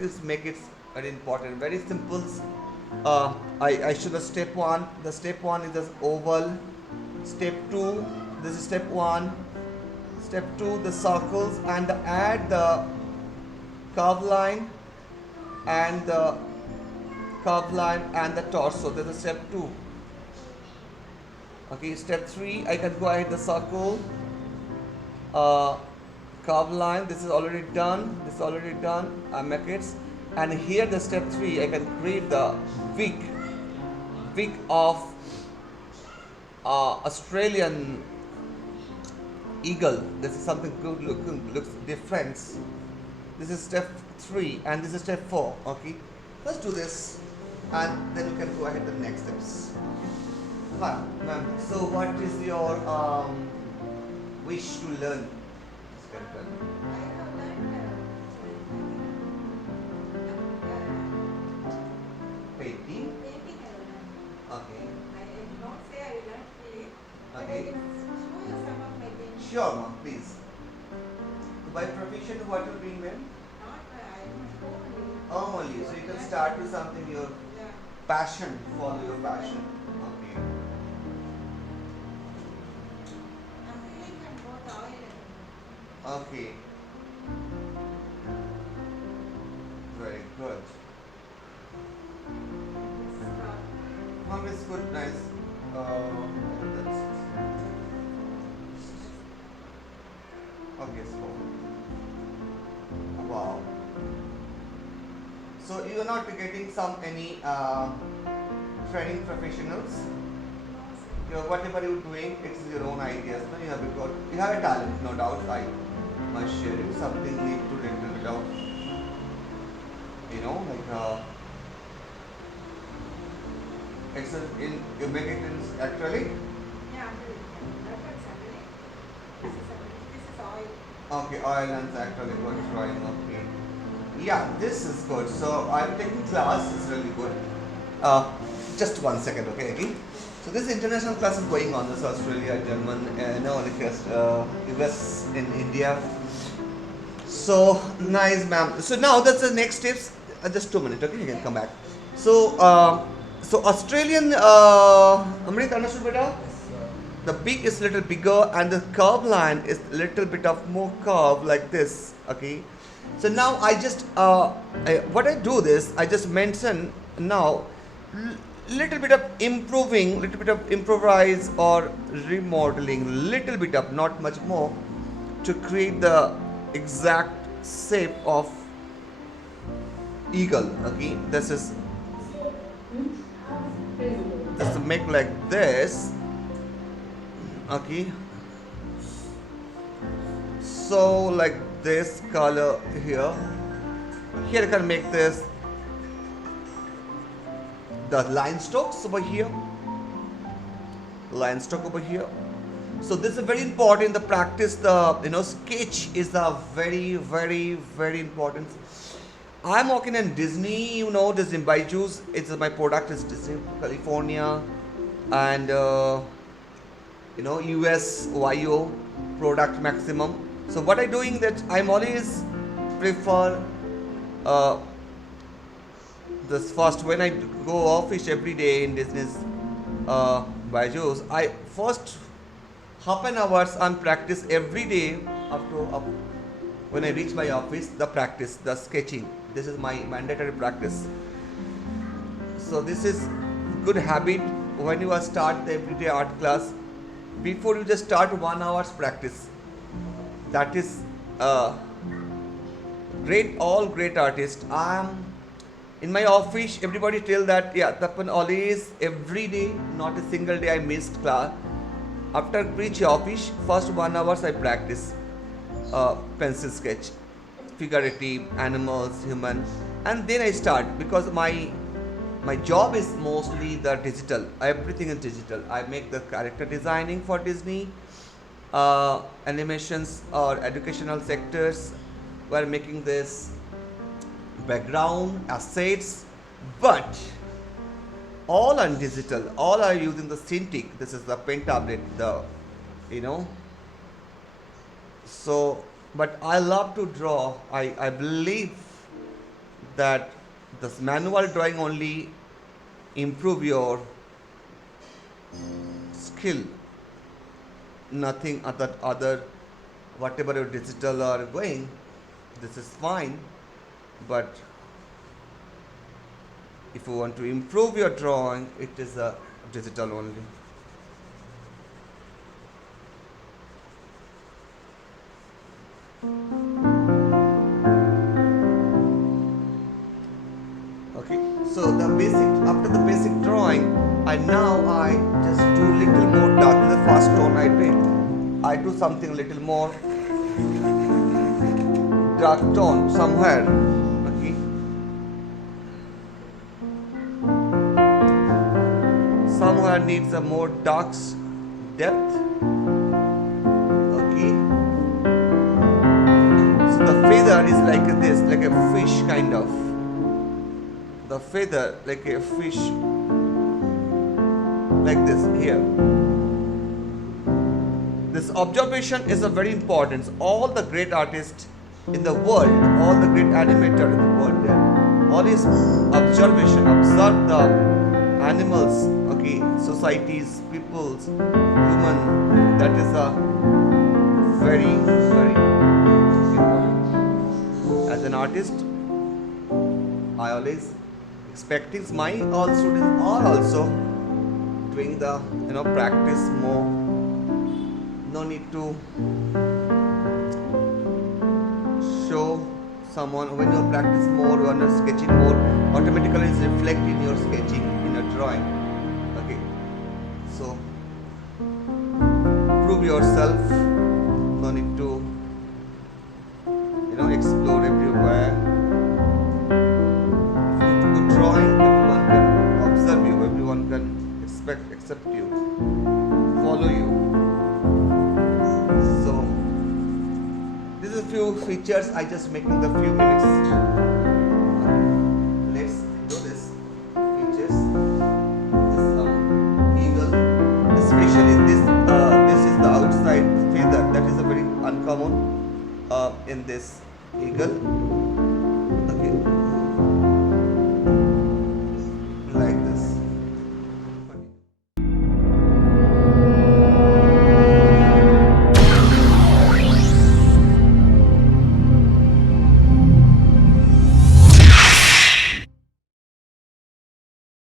This make it very important. Very simple. I show the step one. The step one is this oval. Step two, this is step one. Step two, the circles and add the curve line and the curve line and the torso. This is step two. Okay, step three, I can go ahead the circle, uh, curve line. This is already done. This is already done. I make it, and here the step three, I can create the wig of Australian eagle. This is something good looking, looks different. This is step three, and this is step four. Okay, let's do this, and then you can go ahead the next steps. Hi, ma'am. So, what is your wish to learn? Painting. Okay. Okay. Sure, ma'am. Please. By profession, what you doing, ma'am? Only. So you can start with something your passion. Follow your passion. Okay. Okay. Very good. Mom is good, nice. That's okay. So, wow. So you are not getting some any training professionals. Whatever you're doing, it's your own ideas. No, you have a talent, no doubt. I must share it. Something need to little bit of, it's you make it in acrylic. Okay, oil and acrylic what drawing. Okay. Yeah, this is good. So I'm taking class. It's really good. Just 1 second, okay? So this international class is going on. This Australia, German, US in India. So nice, ma'am. So now that's the next tips. Just 2 minutes, okay? You can come back. So so Australian Amrit, understood better? The beak is little bigger and the curve line is little bit of more curve like this. Okay. So now I just what I do this I just mention now little bit of improving, little bit of improvise or remodeling, little bit of not much more to create the exact shape of eagle. Okay, this is just to make like this. Okay, so like this color here I can make this the line strokes over here, line stroke over here. So this is very important. The practice, the sketch is the very important. I'm working in Disney, Disney Byju's. It's my product is Disney California, and US YO product maximum. So what I'm doing that I'm always prefer this first when I go office every day in Disney's Byju's. I first half an hours I'm practice every day after when I reach my office the practice the sketching. This is my mandatory practice. So this is good habit when you are start the everyday art class. Before you just start 1 hour's practice. That is great. All great artists. In my office. Everybody tell that Tapan always every day, not a single day I missed class. After reach office, first 1 hours I practice pencil sketch, figurative, animals, human, and then I start because my job is mostly the digital. Everything is digital. I make the character designing for Disney, animations or educational sectors. We're making this background assets, but all are digital. All are using the Cintiq. This is the pen tablet. So, but I love to draw. I believe that this manual drawing only improve your skill, nothing other whatever your digital are going, this is fine, but if you want to improve your drawing, it is a digital only. Okay, so the basic, after the basic drawing, I just do little more dark. The first tone I do something little more dark tone somewhere. Okay, somewhere needs a more dark depth. Okay, so the feather is like this, like a fish kind of. The feather like a fish, like this here. This observation is a very important. All the great artists in the world, all the great animators in the world, they always observation, observe the animals, okay, societies, peoples, human. That is a very, very important. As an artist, I always expecting my all students are also doing the practice more. No need to show someone. When you practice more, when you're sketching more, automatically it's reflect in your sketching, in your drawing. Okay, so prove yourself. No need to explore everywhere. Drawing, everyone can observe you, everyone can accept you, follow you. So this is a few features I just making the few minutes. Let's do this features. This eagle, especially this is the outside feather, that is a very uncommon in this eagle.